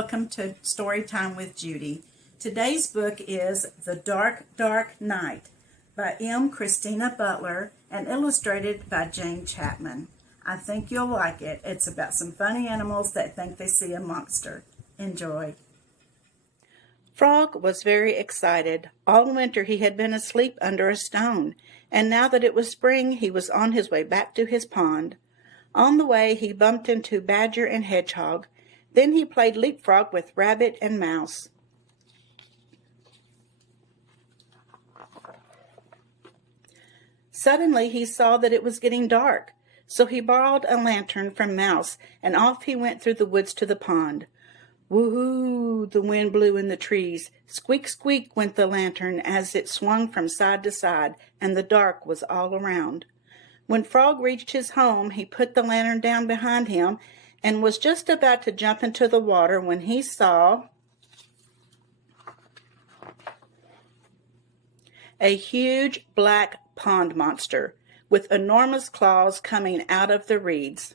welcome to Storytime with Judy. Today's book is The Dark, Dark Night by M. Christina Butler and illustrated by Jane Chapman. I think you'll like it. It's about some funny animals that think they see a monster. Enjoy. Frog was very excited. All winter he had been asleep under a stone, and now that it was spring, he was on his way back to his pond. On the way, he bumped into Badger and Hedgehog. Then he played leapfrog with Rabbit and Mouse. Suddenly, he saw that it was getting dark, so he borrowed a lantern from Mouse, and off he went through the woods to the pond. Woo-hoo! The wind blew in the trees. Squeak, squeak went the lantern as it swung from side to side, and the dark was all around. When Frog reached his home, he put the lantern down behind him and was just about to jump into the water when he saw a huge black pond monster with enormous claws coming out of the reeds.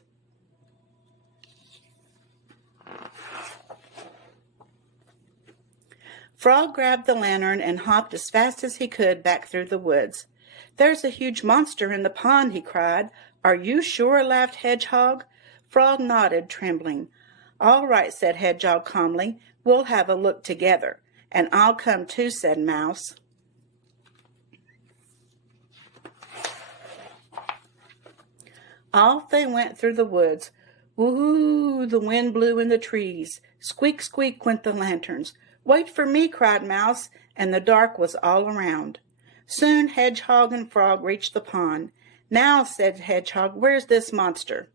Frog grabbed the lantern and hopped as fast as he could back through the woods. "There's a huge monster in the pond," he cried. "Are you sure?" laughed Hedgehog. Frog nodded, trembling. "All right," said Hedgehog calmly. "We'll have a look together." "And I'll come too," said Mouse. Off they went through the woods. Woo-hoo! The wind blew in the trees. Squeak, squeak went the lanterns. "Wait for me," cried Mouse, and the dark was all around. Soon Hedgehog and Frog reached the pond. "Now," said Hedgehog, "where's this monster?"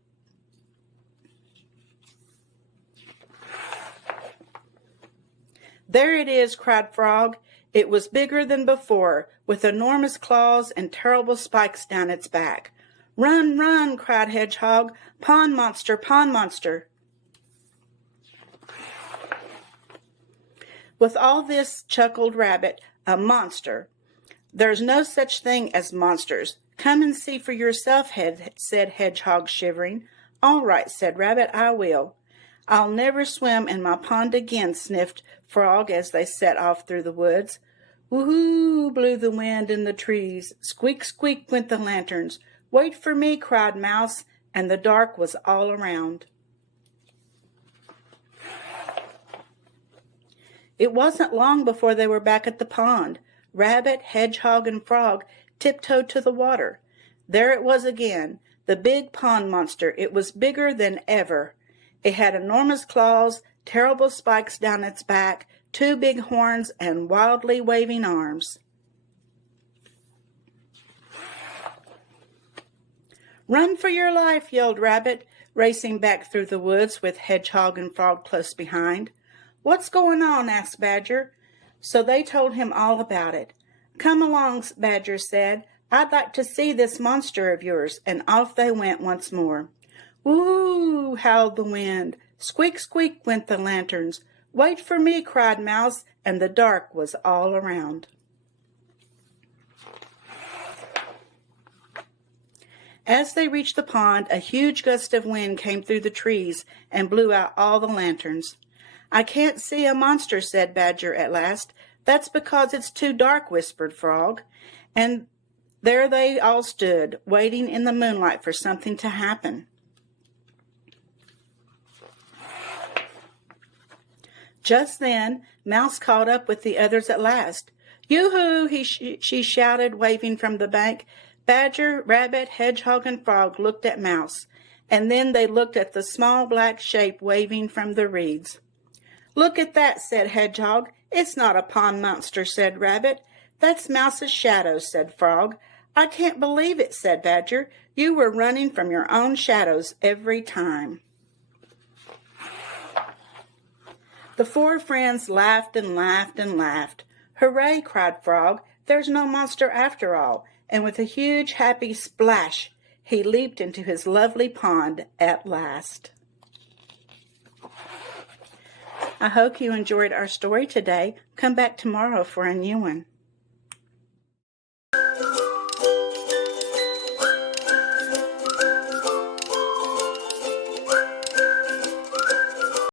"There it is," cried Frog. "It was bigger than before, with enormous claws and terrible spikes down its back." "Run, run!" cried Hedgehog. "Pond monster, pond monster!" "With all this," chuckled Rabbit, "a monster! There's no such thing as monsters. Come and see for yourself," said Hedgehog, shivering. "All right," said Rabbit, "I will." "I'll never swim in my pond again," sniffed Frog as they set off through the woods. Woo-hoo! Blew the wind in the trees. Squeak, squeak went the lanterns. "Wait for me," cried Mouse, and the dark was all around. It wasn't long before they were back at the pond. Rabbit, Hedgehog, and Frog tiptoed to the water. There it was again, the big pond monster. It was bigger than ever. It had enormous claws, terrible spikes down its back, two big horns, and wildly waving arms. "Run for your life!" yelled Rabbit, racing back through the woods with Hedgehog and Frog close behind. "What's going on?" asked Badger. So they told him all about it. "Come along," Badger said. "I'd like to see this monster of yours," and off they went once more. "Woo!" howled the wind. Squeak, squeak went the lanterns. "Wait for me," cried Mouse, and the dark was all around. As they reached the pond, a huge gust of wind came through the trees and blew out all the lanterns. "I can't see a monster," said Badger at last. "That's because it's too dark," whispered Frog. And there they all stood, waiting in the moonlight for something to happen. Just then, Mouse caught up with the others at last. "Yoo-hoo!" she shouted, waving from the bank. Badger, Rabbit, Hedgehog, and Frog looked at Mouse, and then they looked at the small black shape waving from the reeds. "Look at that," said Hedgehog. "It's not a pond monster," said Rabbit. "That's Mouse's shadow," said Frog. "I can't believe it," said Badger. "You were running from your own shadows every time." The four friends laughed and laughed and laughed. "Hooray!" cried Frog. "There's no monster after all." And with a huge happy splash, he leaped into his lovely pond at last. I hope you enjoyed our story today. Come back tomorrow for a new one.